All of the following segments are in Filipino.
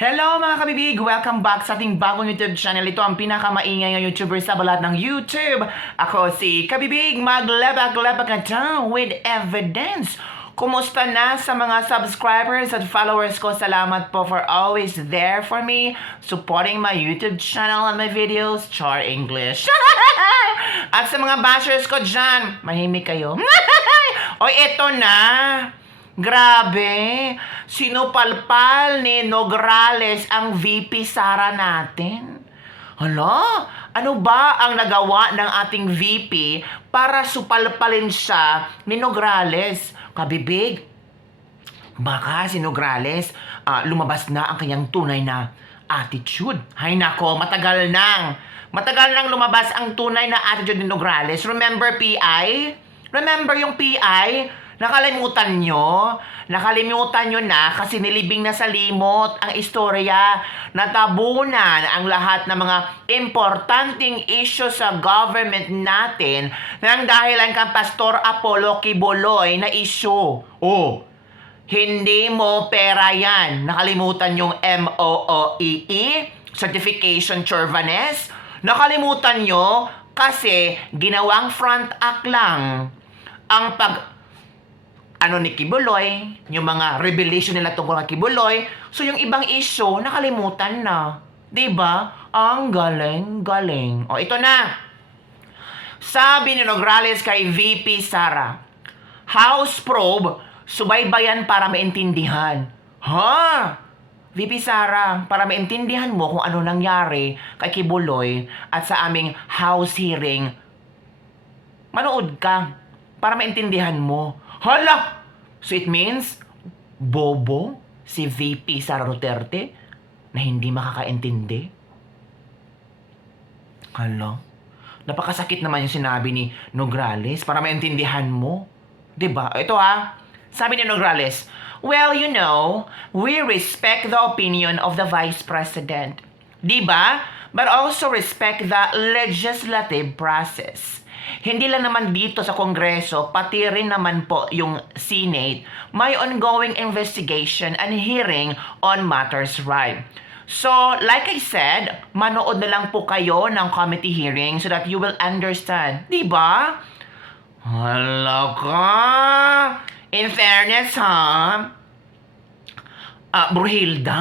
Hello mga kabibig! Welcome back sa ating bagong YouTube channel. Ito ang pinakamaingay ng YouTuber sa balat ng YouTube. Ako si Kabibig, maglebak-lebak na down with evidence. Kumusta na sa mga subscribers at followers ko? Salamat po for always there for me, supporting my YouTube channel and my videos, Char English. At sa mga bashers ko dyan, mahimik kayo. Oy, eto na! Grabe! Sinupalpal ni Nograles ang VP Sara natin. Hala, ano ba ang nagawa ng ating VP para supalpalin siya ni Nograles? Kabibig, baka si Nograles lumabas na ang kanyang tunay na attitude. Hay nako, matagal nang lumabas ang tunay na attitude ni Nograles. Remember PI? Remember yung PI? Nakalimutan nyo na kasi nilibing na sa limot ang istorya. Natabunan ang lahat ng mga importanteng issue sa government natin nang dahilan kang Pastor Apollo Kibuloy na issue. Oh, hindi mo pera yan. Nakalimutan yung MOOEE, Certification Chorvanes. Nakalimutan nyo kasi ginawang front act lang ang ni Kibuloy, yung mga revelation nila tungkol kay Kibuloy. So yung ibang issue, nakalimutan na. 'Di ba? Ang galing-galing. O ito na. Sabi ni Nograles kay VP Sara, House probe, subaybayan para maintindihan. Ha? VP Sara, para maintindihan mo kung ano nangyari kay Kibuloy at sa aming house hearing, manood ka para maintindihan mo. Hala! So it means, bobo si VP Sara Duterte na hindi makakaintindi? Hala? Napakasakit naman yung sinabi ni Nograles para maintindihan mo. 'Di ba? Ito sabi ni Nograles, well, you know, we respect the opinion of the Vice President. 'Di ba? But also respect the legislative process. Hindi lang naman dito sa Kongreso, pati rin naman po yung Senate, may ongoing investigation and hearing on matters right. So, like I said, manood na lang po kayo ng committee hearing so that you will understand. Diba? Hala ka! In fairness, Brunhilda,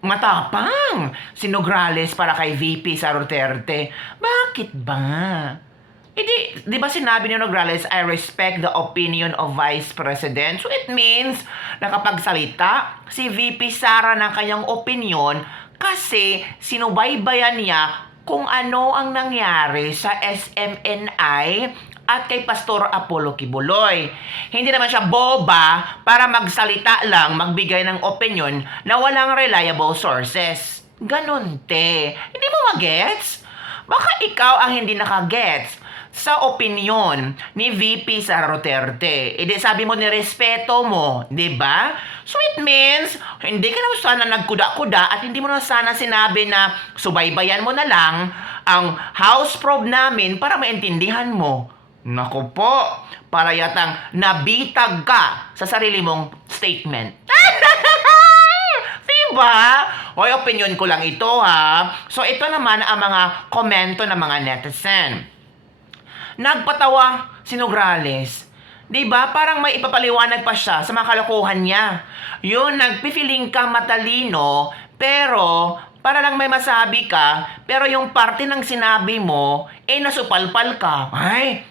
matapang si Nograles para kay VP Sara Duterte. Bakit ba? Di ba sinabi ni Nograles, I respect the opinion of Vice President? So it means, nakapagsalita si VP Sara ng kanyang opinion kasi sinubaybayan niya kung ano ang nangyari sa SMNI at kay Pastor Apollo Kibuloy. Hindi naman siya boba para magsalita lang, magbigay ng opinion na walang reliable sources. Ganon, te. Hindi mo magets? Baka ikaw ang hindi nakagets sa opinion ni VP Sara Duterte. E di sabi mo nirespeto mo, di ba? So it means, hindi ka na sana nagkuda-kuda at hindi mo na sana sinabi na subaybayan mo na lang ang house probe namin para maintindihan mo. Naku po, para yatang nabitag ka sa sarili mong statement. Diba? Hoy, opinion ko lang ito So ito naman ang mga komento ng mga netizen. Nagpatawa si Nograles. 'Di ba? Parang may ipapaliwanag pa siya sa mga kalokohan niya. Yun, nagpipiling ka matalino, pero para lang may masabi ka, pero yung parte ng sinabi mo, nasupalpal ka. Ay,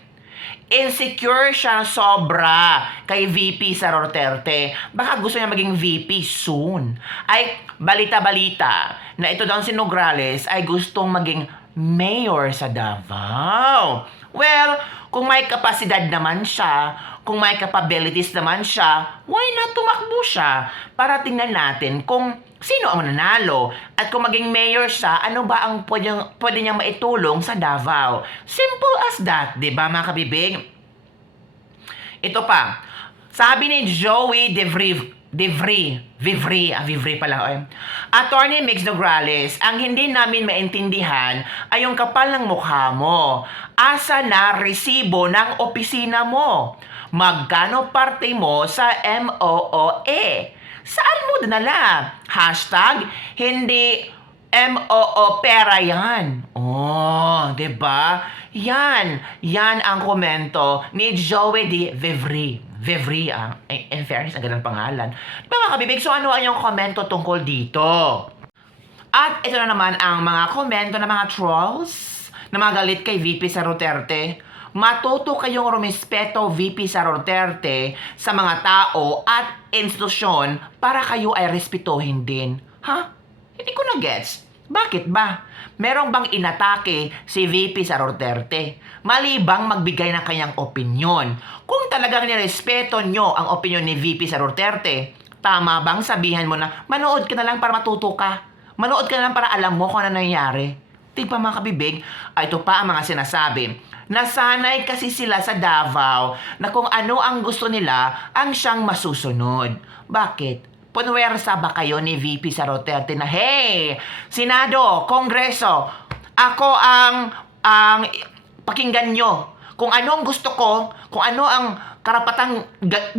insecure siya sobra kay VP Sara Duterte. Baka gusto niya maging VP soon. Ay, balita-balita na ito daw si Nograles ay gustong maging mayor sa Davao. Well, kung may kapasidad naman siya, kung may capabilities naman siya, why not tumakbo siya? Para tingnan natin kung sino ang mananalo at kung maging mayor siya, ano ba ang pwede niyang maitulong sa Davao. Simple as that, di ba mga kabibig? Ito pa, sabi ni Joey Vivri pala. Attorney Mix Nograles, ang hindi namin maintindihan ay yung kapal ng mukha mo. Asa na resibo ng opisina mo? Magkano parte mo sa MOOE? Saan mo dinala? Hashtag, hindi MOO pera yan. Oh, 'di ba? Yan ang komento ni Joey D. Vivri. Vivri, in fairness, ang gandang pangalan. Mga kabibig, so ano ang yung komento tungkol dito? At ito na naman ang mga komento ng mga trolls na mga galit kay VP Sara Duterte. Matuto kayong rumispeto, VP Sara Duterte, sa mga tao at institusyon para kayo ay respetuhin din. Ha? Hindi ko na-gets. Bakit ba? Merong bang inatake si VP Sara Duterte? Mali bang magbigay ng kanyang opinyon? Kung talagang nirespeto nyo ang opinyon ni VP Sara Duterte, tama bang sabihan mo na manood ka na lang para matuto ka? Manood ka na lang para alam mo kung ano nangyayari? Tigpa mga kabibig, ito pa ang mga sinasabi. Nasanay kasi sila sa Davao na kung ano ang gusto nila ang siyang masusunod. Bakit? Punwersa ba kayo ni VP Sara Duterte na, hey, Senado, Kongreso, ako ang pakinggan nyo. Kung ano ang gusto ko, kung ano ang karapatang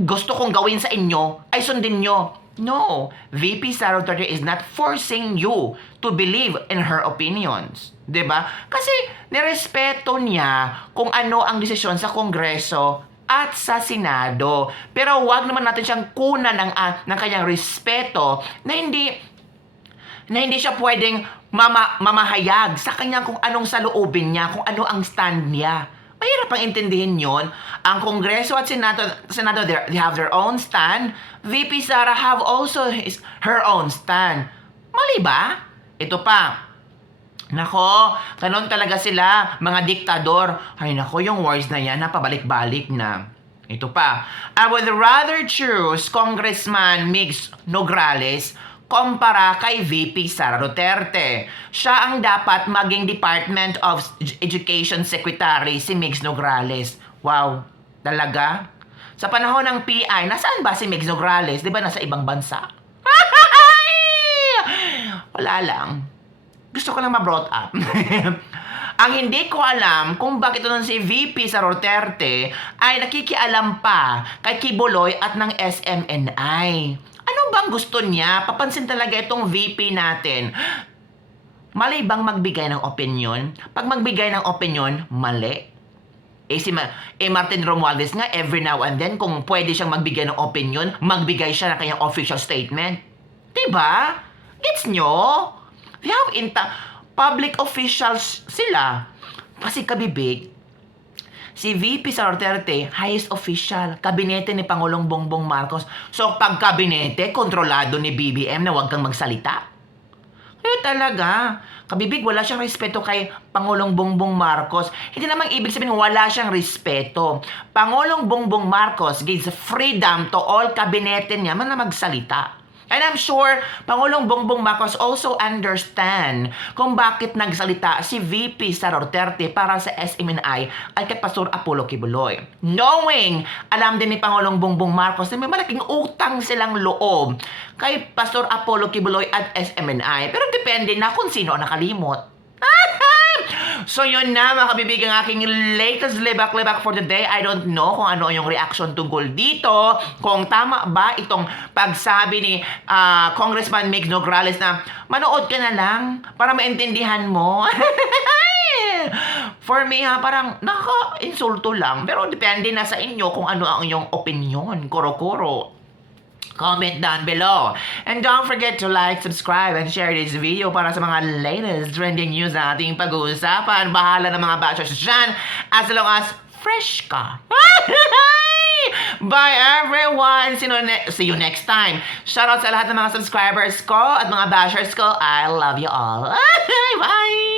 gusto kong gawin sa inyo, ay sundin nyo. No, VP Sara Duterte is not forcing you to believe in her opinions. 'Di ba? Kasi nirespeto niya kung ano ang desisyon sa Kongreso at sa Senado. Pero wag naman natin siyang kunan ng kanyang respeto na hindi siya pwedeng mamahayag sa kanya kung anong saloobin niya, kung ano ang stand niya. Mahirap pang intindihin yon. Ang Kongreso at Senado they have their own stand. VP Sara have also her own stand. Mali ba? Ito pa. Nako, ganon talaga sila, mga diktador. Ay nako, yung words na yan, napabalik-balik na. Ito pa. I would rather choose Congressman Migs Nograles kumpara kay VP Sara Duterte. Siya ang dapat maging Department of Education Secretary, si Migs Nograles. Wow, talaga? Sa panahon ng PI, nasaan ba si Migs Nograles? Di ba nasa ibang bansa? Wala lang. Gusto ko lang ma-brought up. Ang hindi ko alam kung bakit nun si VP Sara Duterte ay nakikialam pa kay Kibuloy at ng SMNI. Ano bang gusto niya? Papansin talaga itong VP natin. Mali bang magbigay ng opinion? Pag magbigay ng opinion, mali. Martin Romualdez nga, every now and then, kung pwede siyang magbigay ng opinion, magbigay siya ng kanyang official statement. Diba? Gets nyo? They have public officials sila. Kasi kabibig, si VP Sara Duterte, highest official, kabinete ni Pangulong Bongbong Marcos. So, pag kabinete, kontrolado ni BBM na huwag kang magsalita. Kaya talaga, kabibig, wala siyang respeto kay Pangulong Bongbong Marcos. Hindi namang ibig sabihin wala siyang respeto. Pangulong Bongbong Marcos gives freedom to all kabinete niya na magsalita. And I'm sure Pangulong Bongbong Marcos also understand kung bakit nagsalita si VP Sara Duterte para sa SMNI at kay Pastor Apollo Kibuloy. Knowing, alam din ni Pangulong Bongbong Marcos na may malaking utang silang loob kay Pastor Apollo Kibuloy at SMNI. Pero depende na kung sino ang nakalimot. So yun na mga kabibig ang aking latest libak-libak for the day. I don't know kung ano yung reaction tungkol dito. Kung tama ba itong pagsabi ni Congressman Migs Nograles na manood ka na lang para maintindihan mo. For me parang naka-insulto lang. Pero depende na sa inyo kung ano ang inyong opinion. Kuro-kuro. Comment down below. And don't forget to like, subscribe, and share this video para sa mga latest trending news na ating pag-uusapan. Bahala ng mga bashers dyan as long as fresh ka. Bye everyone! See you next time. Shoutout sa lahat ng mga subscribers ko at mga bashers ko. I love you all. Bye!